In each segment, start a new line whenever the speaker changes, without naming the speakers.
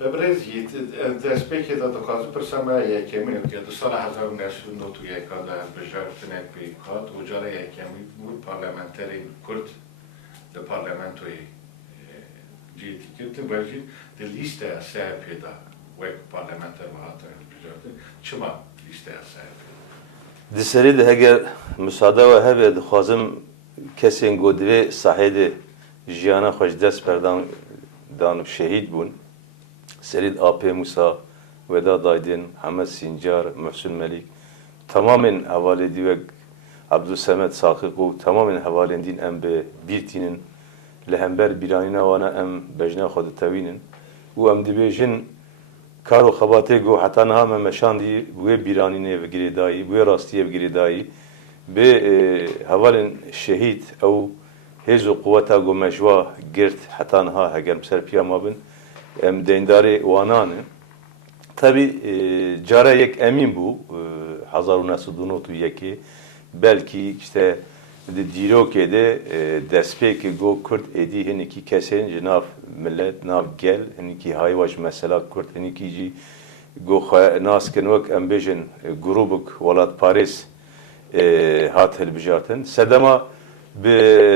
Bebrez yit despeke da dokazı persama yekemi ya da sala hazar nesu notu yekada bejartine pe kat ucara yekemi bu parlamenteri kurt de parlamentoyu ciddi gitti belki de liste SHP da ve parlamenter vahatı bejartı çıma liste SHP
Di serê de heger müsaade ve hebe dixwazim kesên got divê sahê de jiyana xwe dest berdan dan şehîd bûn. Serîd AP Musa, Veda Daydin, Hemed Sincar, Muhsin Melik tamamen hevalê dîwek Abdülsemed Sakık û tamamen hevalên dîn em bi bir tînin li hember bîranîna wana em bejna xwe ditewînin û em dibêjin kar û xebatê got heta niha me meşandî wê bîranînê ve girêdayî wê rastiyê ve girêdayî bê hevalên şehîd ew hêz û quweta got me ji wa girt heta niha heger ser piyama bin em deyndarê wanan in Tabii e, cara yek emin bu e, 1991 belki işte de dîrokê de e, destpêkê got Kurd êdî hinekî kesên ji nav millet nav gel hinekî haywa ji mesela Kurd hinekî jî got xwe naskin wek em bêjin e, grûbek welat Parês e, hat hilbijartin. Sedema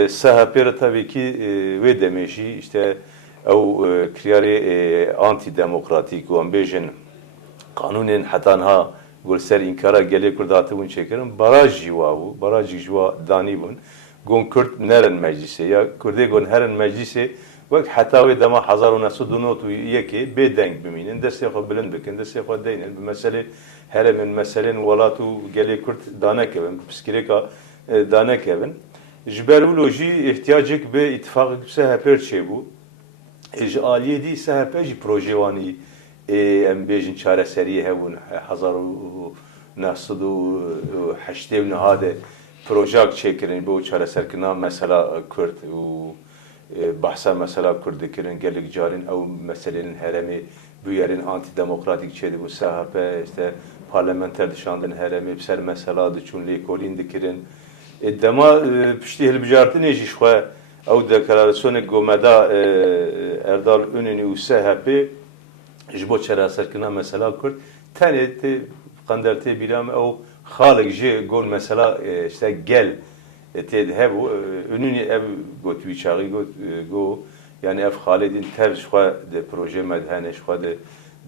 SHP re tabii ki e, demê jî işte ew e, kiryarê e, antidemokratik û em bêjin قانونên hetanha gul ser inkara gelê Kurd hatibûn çêkirin baraj jî wa bû baraj jî ji wa danî bûn gon Kurd nerin meclisê ya Kurdê gon herin meclisê wek heta wê dema hezar û nesûd û not û yekê bêdeng bimînin destê xwe bilind bikin destê xwe deynin bi meselê heremên meselên welat û gelê Kurd danekevin piskirêka e, danekevin ji ber wilo ji aliyê dî SHP jî projê wanî em bêjin çareseriyê hebûn hezar û nesud û heştê û nihade projak çêkirin bo çareserkirina mesela Kurd û behsa mesela Kurd dikirin gelek carîn ew meselên heremê bûyerên antidemokratik çêdibû SHP işte parlamenter dişandin heremê ser mesela diçûn lêkolîn dikirin E, dema piştî hilbijartinê jî xwe ew deklarasyonê gomeda Erdal Önünî û SHP ji bo çereserkirina mesela Kurd. Tenê tê qender tê bîra me ew xalek ji gol mesela e, işte gel e, tê hebû önünî ev got wî çaxî got go yani ev xalêdîn tev ji xwe de proje medhenê ji xwe de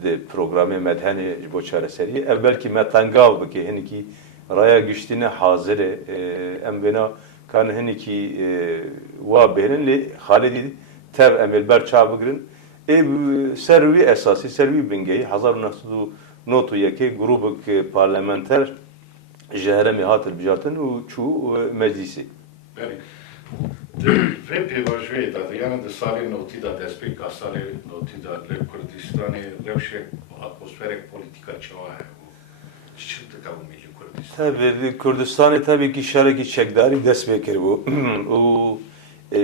de programê medhenê ji bo çareseriyê ev belkî me tengav bike hinekî raya giştîne hazirê em bêna kan hinekî wa bêrin lê xalêdî tev em ê ber çav bigirin e servi esası servi bingeyi hazar nasıl notu yeke grubuk parlamenter jehremi hatır bijatin u çu meclisi.
Beri. Ve pevajve da yani de sari noti da despek asari noti da le Kurdistani revşe atmosferek politika çava. Çıktı kavu milli Kurdistan.
Tabii Kürdistan'ı tabii ki şarkı çekdari dest bekir bu. o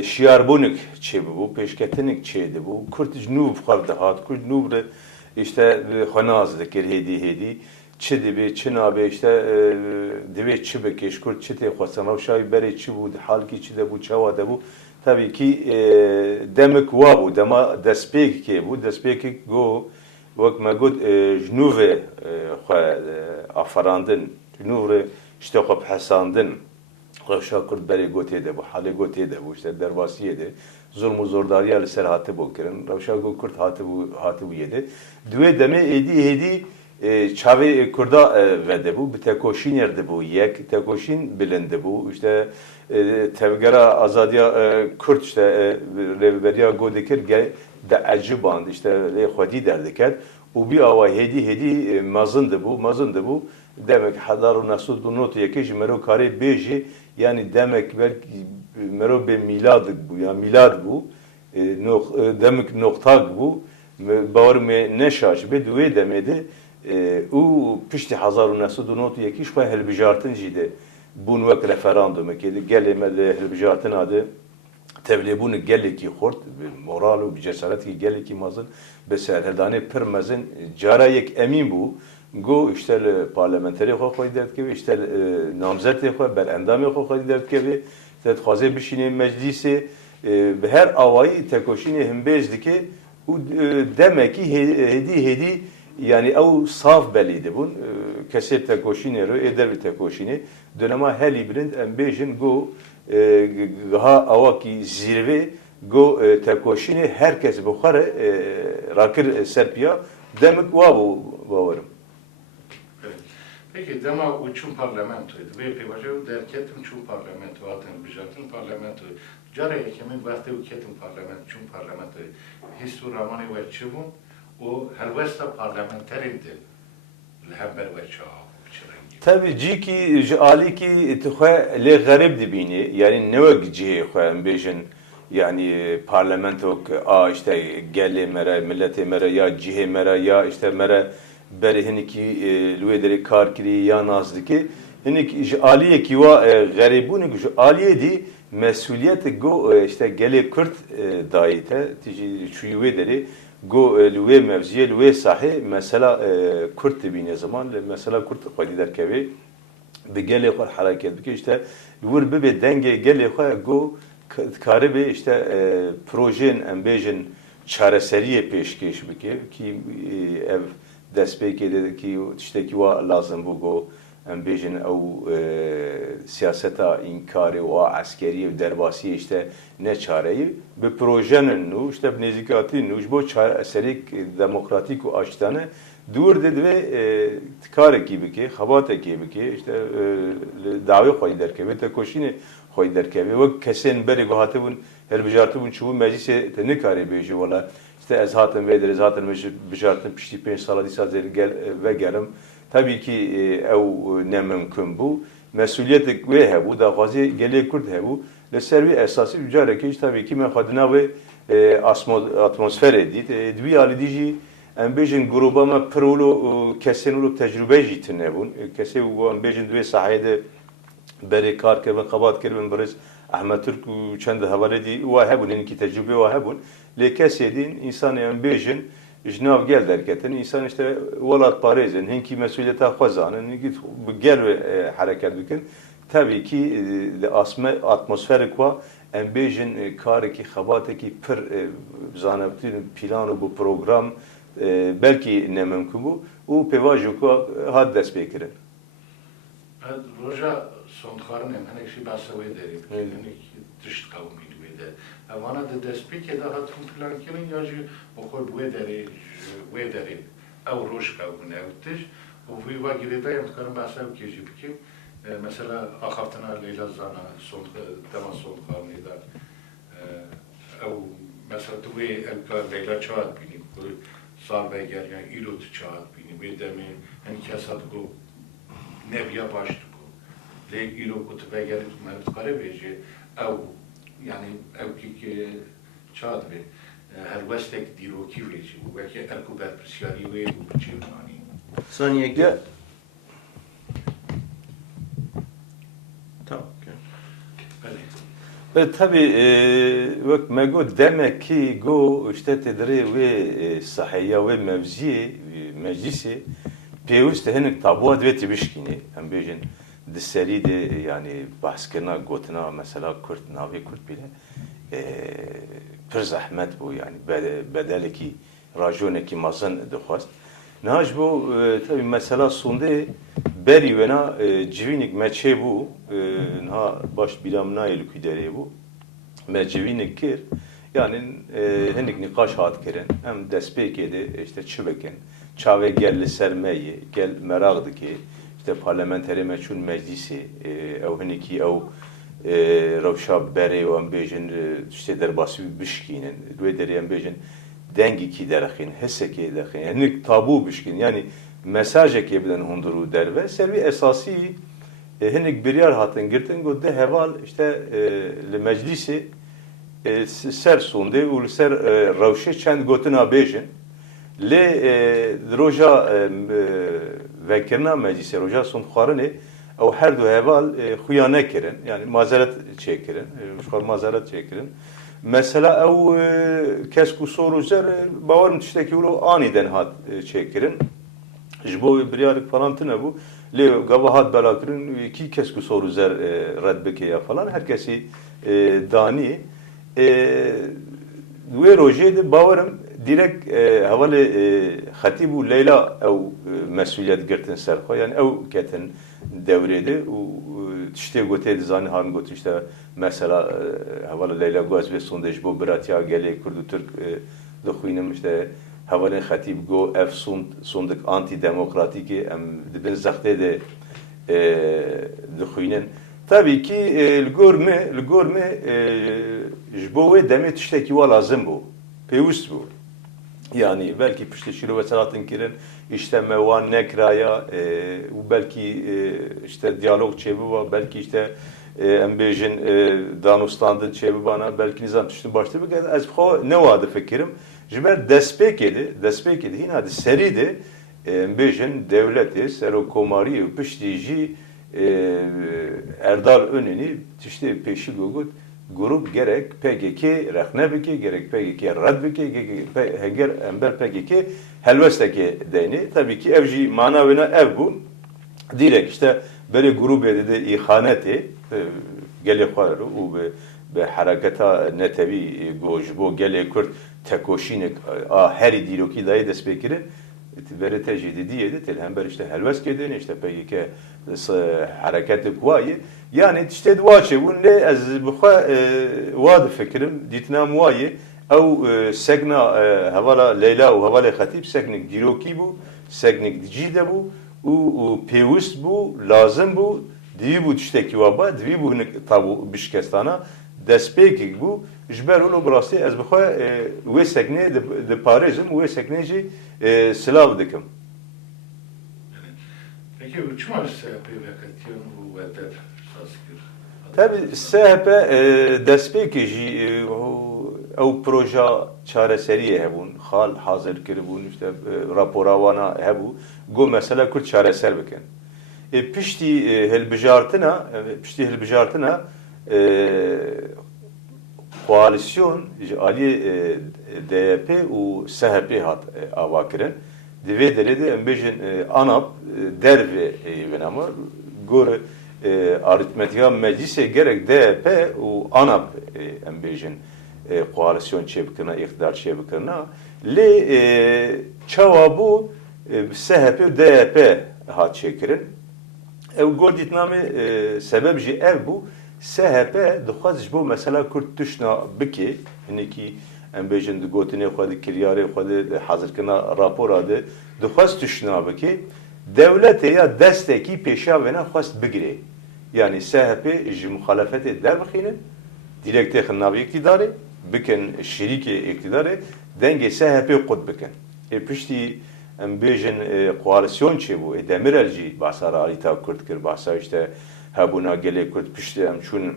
şiyarbunuk çi bu, peşketinik çeydi bu. Kürt nûv xev dihat, Kürt nûv re işte xwenaz dikir hêdî hêdî. Çi dibe, çi nabe işte divê çi bikêş, Kürt çi tê xwestin, rewşayî berê çi bû, halkî çi de bû, çawa de bû. Tabii ki demek wa bû, dema destpêkê got wek me got ji nûvê xwe aferandin, ji nûv re Rewşa Kurd berê gotê de bû, halê gotê de bû, işte derbasiyê de zulm û zordariya li ser hatibû kirin. Rewşa got Kurd hatibû hatibû yê de. Duwê demê êdî hêdî çavê Kurda vedibû, bi tekoşînêr dibû yek, tekoşîn bilind dibû, işte tevgera azadiya Kurd işte rêveberiya got dikir de eciband, işte lê xwedî derdiket û bî awa hêdî hêdî mezin dibû, mezin dibû demek hadar û nesud û not yekê ji mero karê bêjî yani demek belki mero be milad bu ya milad bu. E, nok, e, demek noktak bu. Bawr me neşaş be duê demedi. E, û piştî hezar û nesud û not yekî xwe hilbijartin jî de bûn wek referandumekê de gelê me de hilbijartin ade tevlêbûn gelekî xort moral û cesaretî gelekî mezin bi serhildanê pir mezin cara yek emîn bû گو اشتل پارلمنتری خو خو درد که اشتل نامزد خو بر اندام خو خو درد که تد خوازه بشینه مجلس به هر آوایی تکوشین هم بیز که û e, demek ki he- hedi hedi yani ew saf belî dibûn E, kesê tekoşînê ro ê dervê tekoşînê dönema helî bilind em bêjin got e, giha awakî zîrvê got e, tekoşînê herkes bi xwe re e, rakir e, serpiya demik wa bû bawerim.
Evet. Peki dema uçun parlamentoydu. Ve pevacı derketim çun parlamento atın bijatın parlamento. Cara yekemin vakti uketim parlamento çun parlamento. Histu ramani ve çivun o helvesta parlamenterindi. Lehember ve çağı.
Tabii cî ki ji alî tu xwe lê xerib dibînî yani ne wek cihê xwe em bêjin yani parlamento a işte gelê mere milletê mere ya cihê mere ya işte mere berê e, li wê derê kar kirî ya naz dikê hinek ji aliyekî wa e, xerîbûnê ji aliyê dî mesuliyet go e, işte gelê Kürt e, dayî te tijî çûyî wê derê go e, li wê mevziye li wê sahê mesela e, Kürt dibîne zaman mesela Kürt xwedî derkevê bi gelê xwe hereket bike işte wir bibe dengê gelê xwe go karibê işte e, projeyên em bêjin çareseriyê pêşkêş bike ki e, ev tiştekî wa lazim bû go em bêjin ew e, siyaseta înkarê û eskeriyê û derbasiyê işte ne çareyî bi projenin nû işte bi nêzîkatî nû ji bo çareserîk demokratîk û açtane dûr de divê e, karekî bike xebatekê bike işte e, li dawê xwe derkeve te koşînê xwe derkeve wek kesên berê got hatibûn helbijartibûn çûbûn meclisê te nikarê bêjî wala işte ez hatim vê derê ez hatim bijartin piştî pênc sala dîsa zêr gel vegerim tabii ki e, ew nemimkün bû mesuliyetê wê hebû daxwazê gelê Kurd hebû li ser wî esasî carekê jî tabii ki me xwedina wê e, asmo- atmosferê dît E, di wî alîdî jî em bêjin gruba me pirûlo kesên û tecrübe jî tune bûn kesê em bêjin divê sahayê de berê kar kirin xebat kirin biriz Ahmet Türk û çend hevalê dî wa hebûn hinekî tecrübe wa hebûn lê kesê dîn însanê em bêjin ji nav gel derketin însan işte hinkî mesuliyeta xwe zanin hinkî bi gel ve e, hereket bikin tabii ki e, asme atmosferik wa em bêjin e, karekî xebatekî pir e, zanebtin plan û bu program e, belkî nemimkün bû û pêva ji ku hat dest pê kirin.
Ben roja sondxarın em hinek şi bahse wê derê bike.
Evet.
De. Evana de destpêkê de hatun plan kirin ya ji wê derê ew roj kevbin ew tiş û vî wa girêda em dikarin bahse ew kê jî bikim. E, Mesela axaftina Leyla Zana son tema sondxarnê da e, ew mesela tu wê ew ka Leyla çahat bînî ku sal vegeriyan îro tu çahat bînî wê demê hin kesa digo neviya baş digo lê îro ku tu vegerî tu me dikare bêje ew yani ew kî çahat vê helwestek dîrokî vê jî û wekî erk û berpirsiyarî wê û biçêvanî
Saniye
Ya,
Tamam.
Belê.
E, tabii e, vek me hinek em di serî de yani bahskirina gotina mesela Kürt navê Kürt bile e, pir zehmet bû yani bede- bedelekî rajonekî mezin dixwast Naj bu e, tabii mesela sonde beri vena e, civinik meçe bu e, ha baş nayel kudere bu. Me civinik kir yani henik nikaş hat kirin hem despeke de işte çibekin çave gel sermeyi gel meragdı ki işte parlamenteri meçhul meclisi e, ev heniki ev revşa beri ve em bejin e, işte derbası bişkinin ve deri em bejin dengi ki derxin, hisse ki derxin, yani tabu bişkin, yani mesajı ki bilen hunduru derve, servi esası e, hinek biryar hatın girtin, go de heval işte e, li meclisi ser sonde û li ser e, rewşe çend gotina bêjin sondxwarinê ew her du heval e, xuya nekirin. Yani mazeret çêkirin e, xwar mazeret çêkirin mesela ew e, kesk û sor û zer e, bawerim tiştekî wilo anîden hat e, çêkirin ji bo wê biryarik falan tune bû lê gava hat bela kirin kî kesk û sor û zer e, red bike ya falan herkesî e, danî. E, wê rojê de bawerim direkt e, havalı e, Hatib û Leyla ew e, mesuliyet girtin ser xwe yani ew ketin devrede û e, tiştê gotê dizanî han got işte mesela havalı Leyla goz ve sondej bo biratiya gelê Kurd û Türk dixwînim işte hevalên Hatib go ev sond sondik anti demokratîkê em dibin zextê de dixwînin Tabii ki e, li gor me li gor me e, ji bo wê demê tiştekî wa lazim bû pêwîst veselatên kirin işte me wan nekiraya e, û belki e, işte diyalog çêbiba belki işte e, em bêjin e, danostandin çêbibana belki nizam tiştin başta bike ez xwe ne wa difikirim ji ber destpêkê de destpêkê de hîna di serî de em bêjin devletê serokomarî û piştî jî e, Erdal Önü'nü işte peşi gogut grup gerek PKK rehne bike gerek PKK red P- heger ember PKK helvesteki deyni tabii ki evji manavına ev bu. Direkt işte böyle grup dedi ihaneti e, gele xwaru u be be hareketa netevi goj bo gele kurt tekoşinek a heri diroki dayı dest bekirin veri tecidi diye tel hember işte helves kedin işte peki ki hareket kuayı yani işte duaçı bu ne az bu wad fikrim ditna muayı او سگنا هوالا لیلا و هوالا خطیب سگنک دیروکی بو سگنک جیده بو و پیوست بو لازم بو دیوی بو تشتکی وابا دیوی بو هنک تابو بشکستانا destpêkek bû ji ber û birastî ez bixwe e, wê sekneyê diparêzim wê sekneyê jî e, silav dikim.
Peki üç var SHP vekatiyon bu vedet saskir?
Tabi SHP destpêkê jî e, ew proja çareseriyê hebûn, hal hazir kiribûn, işte rapora wana hebû, go mesela Kurd çareser bikin. E, piştî hilbijartina, piştî hilbijartina, e, koalisyon ji aliyê e, DYP û SHP hat e, ava kirin. Divê derê de em bêjin e, ANAP e, dervê evin ama gor e, aritmetika meclise gerek DYP û ANAP e, em bêjin e, koalisyon çêbikirina, iktidar çêbikirina. Lê e, çawa bû e, SHP DYP hat çêkirin. Ev gol dîtnamê e, sebeb jî ev bû SHP dixwaz ji bo mesela Kurd tuşna bike hinekî em bêjin di gotinê xwe di kiryarê xwe de hazirkirina rapora de dixwaz tuşna bike devletê ya destekî pêşa vena xwest bigire yani SHP ji muhalefetê derbixînin dilekte xinavî iktidarê bikin şerîkê iktidarê dengê SHP qut bikin. Ê piştî em bêjin e, koalisyon çêbû ê Demirel jî bahsa realîta Kurd kir bahsa işte hebûna gelê Kurd piştî em çûn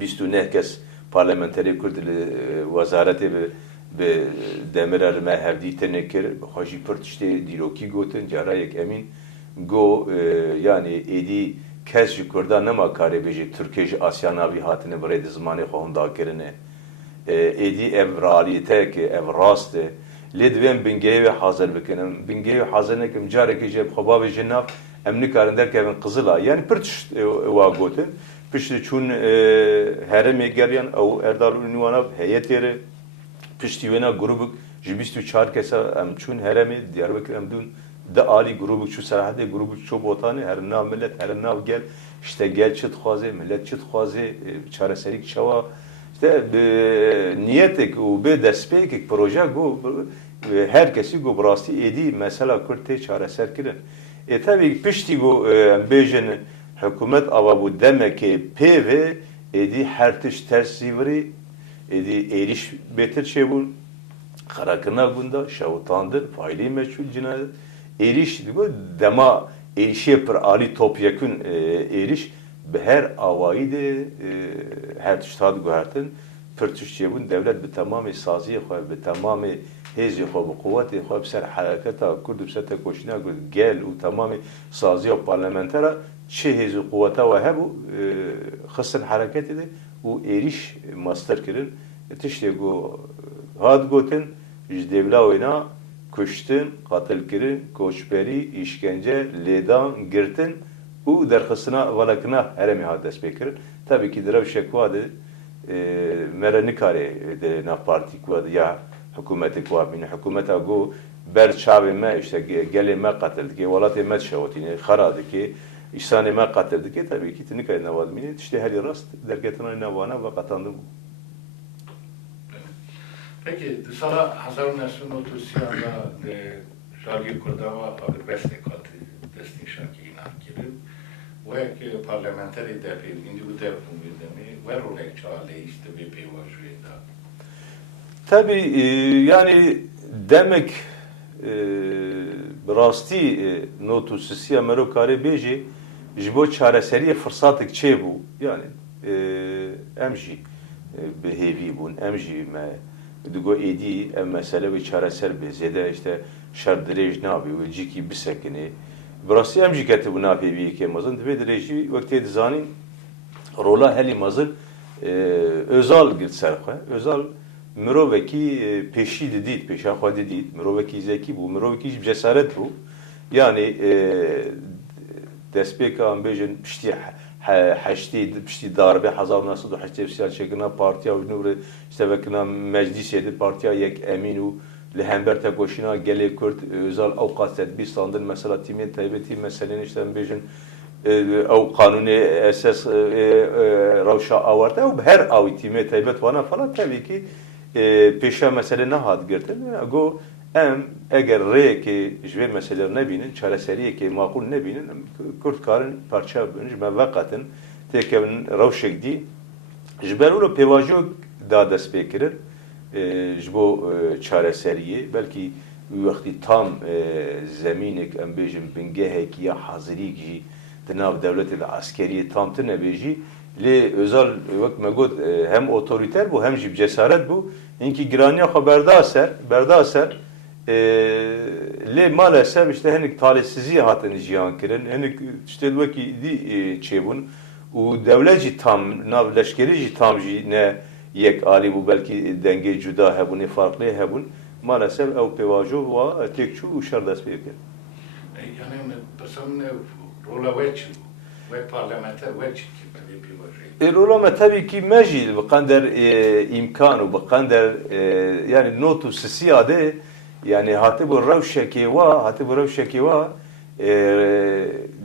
bîst û neh kes parlamenterê Kurd li e, wezaretê bi bi Demirel me hevdî tenê kir xwe jî gotin carayek emîn go e, yani êdî kes ji Kurda nema karê bêje Tirkiye ji Asya navî hatine birê di zimanê xwe hûn dakirine êdî ev realîteyeke ev rast e lê divên bingehê ve hazir bikin bingehê hazir nekim carekê jê xwe bavê ji nav em nikarin derkevin qizila yani pir tişt wa gotin piştî çûn heremê geriyan ew Erdal û Nîwana heyetê piştî wêna grûbik ji çar kesa em çûn heremê Diyarbekir em dûn de grûbik çû serhedê grûbik çû botanê herin nav millet herin nav gel. İşte gel çi dixwaze millet çi dixwaze çareserî çawa. İşte niyetek û bê destpêkek proje got herkesî got bi rastî êdî mesela Kurd tê çareser kirin e tabii piştî got em bêjin hikûmet ava bû demekê pêvê êdî her tiş ters zîvirî êdî êriş bêtir çêbûn xerakirina gunda şewitandin failî meçhûl cinayet. Êriş digo dema êrişiyê pir alî topyekûn êriş bi her awayî de her tişt hat guhertin pir tişt çêbûn devlet bi temamê saziyê xwe bi temamê quwetê xwe bi ser hereketa Kurd bi ser tekoşîna Kurd gel û temamê saziya parlamentera çi hêz û quweta we hebû xistin hereketê de û êriş master kirin tiştê got hat gotin ji devla wêna kuştin, katilkirin, koçberî, işkence, lêdan, girtin û derxistina velekina heremê hat dest kirin. Tabii ki direv şekwa de mere nikare nav partî ya hükümeti kuabini hükümete go ber çavi me işte gelin me katildi ki velatı me şavotini kharadı ki İhsanı me katildi ki tabii ki tini kayın nevadmini işte her rast dergetine nevana ve katandı bu.
Peki sana Hazar Nesin Otusiyan'da Şarkı Kurdava abi bestek atı destek şarkı inan gibi. Ve ki parlamenteri depi, indi bu depi mi ve rolek çağlı işte bir peyvajıydı.
Tabii e, yani demek e, rastî e, notu sisiya mero karê bêjî ji bo çareseriye fırsatek çê bû yani e, em jî e, bihêvî bûn em jî me digo êdî em mesele ve çareser bê zêde işte şer dirêj nabî wê cîkî bisekinê bi rastî em jî ketibû napêviyekê mezin divê dirêjî wektê dizanîn rola helî mezin e, özal girt ser xwe özal mirovekî e, pêşî didît pêşa xwe didît mirovekî zekî bû mirovekî jî cesaret bû yani e, destpêka em bêjin piştî he- heştê piştî darbe hezar û heştê siyal çekina partiya wî nû işte vekina meclisê di partiya yek emîn û li hember tekoşîna gelê Kurd özal awqat tedbîstandin mesela tîmên taybetî meselên işte em bêjin ew qanûnê esas rewşa awarte ew her awî tîmê taybet wana falan tabii ki e, pêşa mesele nehat girtin go em eger rêyekê ji vê meseleler nebînin çareseriyekê maqûl nebînin em Kurd karin parça bin ji me veqetin têkevin rewşek dî ji ber wilo pêvajo da dest pê kirin e, ji bo e, çareseriyê belkî wextî tam e, zemînek em bêjin bingehekî ya hazirîk di e, hem otoriter bû hem jî cesaret bû hinkî giraniya xwe berda ser berda ser. E, lê maalesef işte hinek talihsizî hatin jiyan kirin hinek işte wekî dî e, çêbûn û devlet jî tam nav leşkerî jî tam jî ne yek alî bû belkî dengê cuda hebûn ê farklê hebûn maalesef ew pêvajo wa têkçû û şer dest pê kir
Yani personne rola veç ve parlamenter veç gibi bir
Rola tabii ki mecil bi qender e, imkan û bi qender e, yani notu sisiyade yani hatî bu rewşekê wa hatî bu rewşekê wa e,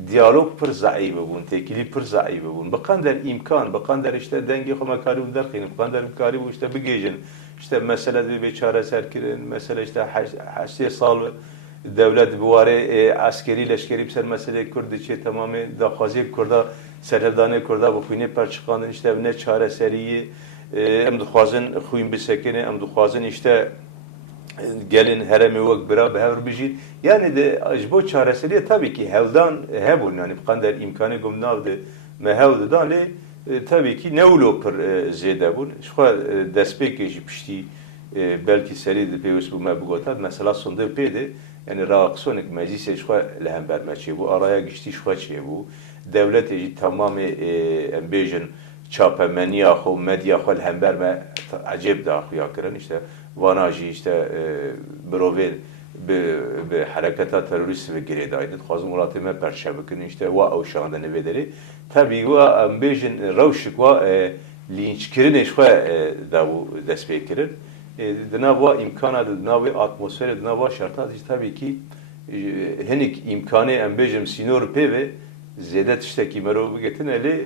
diyalog pir zaîf bûn têkilî pir zaîf bûn bi qender imkan bi qender işte dengê xwe me karî bû derxînin bi qender karî bû işte bigêjin işte mesele dibê çareser kirin mesele işte heştê sal devlet bi warê e, askerî leşkerî bi ser meselê Kurdî çê temamê daxwaziyê Kurda serhevdanê Kurda bi xwînê perçiqandin işte ev ne çareseriyî e, em dixwazin xwîn bisekine em dixwazin işte gelin heremê wek bira bi hev bijîn yani de ji bo çareseriye tabii ki hevdan hebûn yani bi qender imkanê gom nav de me hev didan lê e, tabii ki newlo pir e, zêde bûn ji xwe e, destpêkê jî piştî e, belkî serî di pêwîst bû me bigotar mesela sonde pê de yani reaksiyonek meclisê ji xwe li hember me çêbû araya giştî ji xwe çêbû devletê jî tamamê e, em bêjin çapemeniya xwe medya xwe hember me ecêb daxuya kirin işte vana jî işte e, birovên bi hereketa terorîst ve girêdayî dixwazin welatê me perçe bikin işte wa ew şandine vê derê tabii wa em bêjin rewşik wa e, lînçkirinê ji xwe e, dabû dest pê kirin. E, di nav wa imkana di nav vê atmosferê di nav wa şarta jî tabii ki e, hinek imkanê em bêjim sînor pê ve zêde tiştekî merov bigetin lê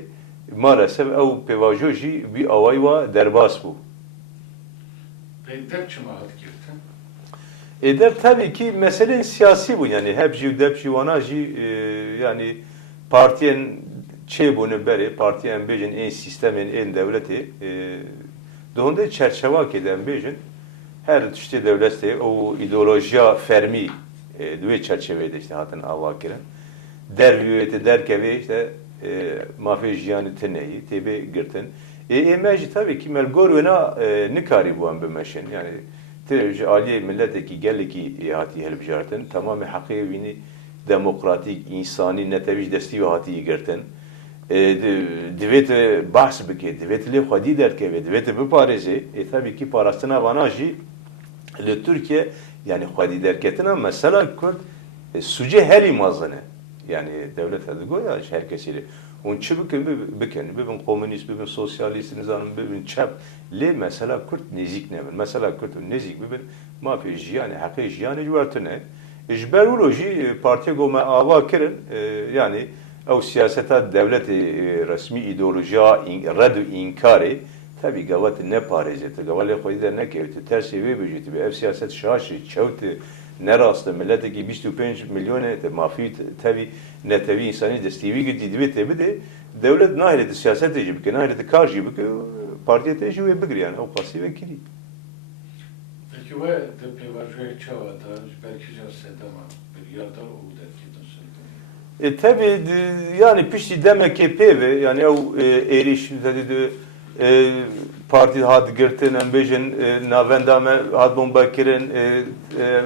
maalesef ew pêvajo jî wî awayî wa derbas bû
Ve depçime hat girdi.
Eder tabii ki mesele siyasi bu yani hep jiv dep jivana jî e, yani partiyen çêbûne berê partiyen bêjin ên sistemên ên devletê e, donde çerçeva kede em bêjin her tiştê devletê û îdeolojiya fermî e, duê çerçeveyê de işte hatin ava kirin derviyete derkevê işte e, mafê jiyanê tineyî têbê girtin e, ême jî tabii ki melgor wena e, nikarî bû em bimeşin yani aliyê milletekî gelekî hatî hilbijartin tamamê heqê wînî demokratîk însanî netewî ji destî wê hatî girtin E, divê te behs bike divê te lê xwedî derkeve divê te biparêzê ê tabii ki parastina vana jî li Türkiye yani xwedî derketina mesela Kurd e, sucê herî mezin e Yani devlet adı goya herkesiyle. Onun çi bikin, bi- bikin, bibin komünist, bibin sosyalist, nizanın, bibin çap. Le mesela Kürt nezik ne? Mesela Kürt nezik bibin, ma fi jiyani, hakkı jiyani cüvertine. İjber ulu jî partiye gome ava kirin, e, yani ew siyaseta devleti e, resmi ideolojiya in- red û inkarê tabii gavat ne parêzete gavalê xwedî de nekevti tersê wê bijîtî ev siyaset şaşî çewtî nerastı milletekî 25 milyonê te mafî tevî netevî insanî destîvî girtî divê te bide devlet nahêle di siyasetê jî bike nahêle di kar jî bike partiyê te jî wê bigiriyan ew qasî ve kirî
Peki ve de pêvajoyek çawa da ji ber kîjan sedema bir yarda û derkêtin sildimê.
E tabi yani pişti demek ki peve yani o eriş dedi de e, parti had girtin em bejin e, navenda me had bomba kirin e, e,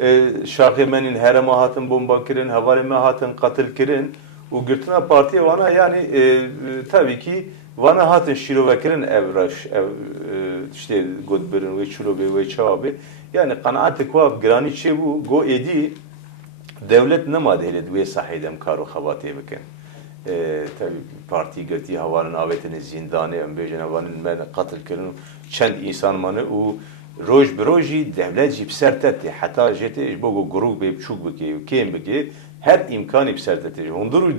e, şahimenin herema hatın bomba kirin havarime hatın katil kirin o girtina parti vana yani e, e, tabii ki vana hatın şiro vekirin evraş ev, e, işte godberin ve çulobe ve çabe yani kanaat kuab grani çe bu go edi devlet nemadı hele duye sahidem karo xabatê bikin. Ee, tabii parti girtî havanın avetini zindanê em bêjin havanın me qatil kirin çend insan manı û ser te tê heta jê tê ji bo ku grûpê biçûk bike û kêm bike her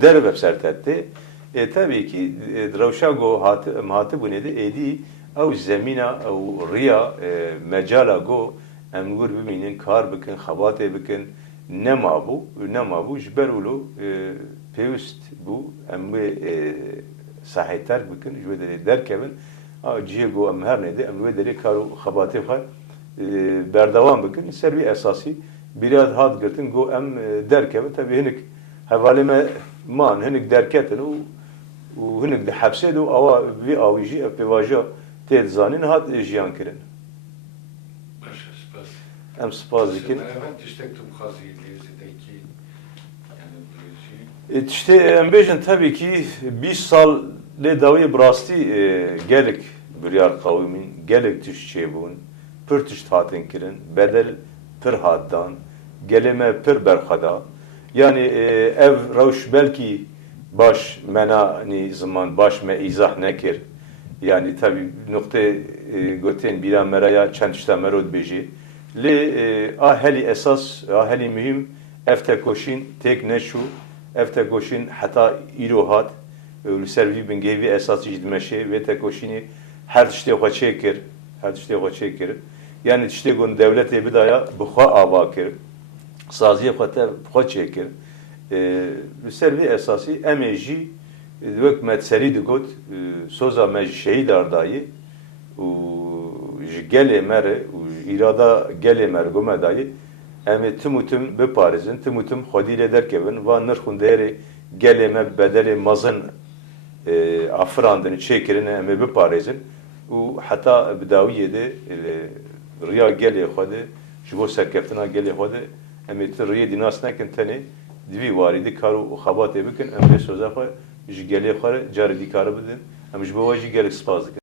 derve bi ser te tê e, tabii ki e, rewşa go hatı em hatibûnê de êdî ew zemîna ew riya e, mecala go em gur bimînin kar bikin xebatê bikin nema bû nema bû ji ber wilo e, pêwîst bû em wê e, sahêter bikin derê derkevin a ciyê got em her nêde em wê derê kar û xebatê xwe e, berdewam bikin ser wî esasî bîrad hat girtin got em e, derkevin tabii hinik hevalê me man hinik derketin hinik di hepsê de û awa vê awî jî ev pêvaja tê dizanîn hat jiyan
spas.
em spas dikin
Ben tiştek tu xazî lêzidekî yani birêjî.
E, İşte em bêjin tabii ki 20 sal lê dawiyê bi rastî e, gelek biryar qewimîn, gelek tişt çêbûn, pir tişt hatin kirin, bedel pir hat dan, gelê me pir berxeda. Yani e, ev rewş belkî baş menanî ziman baş me îzah nekir. Yani tabii nokte e, gotên bîra meraya çend tişta mero dibêjî. Lê e, a helî esas, a helî mühim ev tekoşîn tek neçû ev tekoşîn heta îro hat û li ser vî bingehî vê esasî jî dimeşe vê tekoşînê her tiştê xwe çêkir her tiştê xwe çêkir yani tiştê gon devletê bidaya bi xwe ava kir saziyê xwe te xwe çêkir E, li ser vê esasî em ê jî wek me serî digot e, soza me ji şehîdar dayê û ji gelê me re û îrada gelê me re gome dayê em ê tim û tim biparêzin tim û derkevin van nirxûn değerê gelê me bedelê mezin e, afirandin çêkirin em ê biparêzin û heta bi dawiyê de e, riya gelê xwe de ji bo serkeftina gelê xwe de em ê ti riyê dînas nekin tenê divî warî di kar û xebatê bikin em bê soza xwe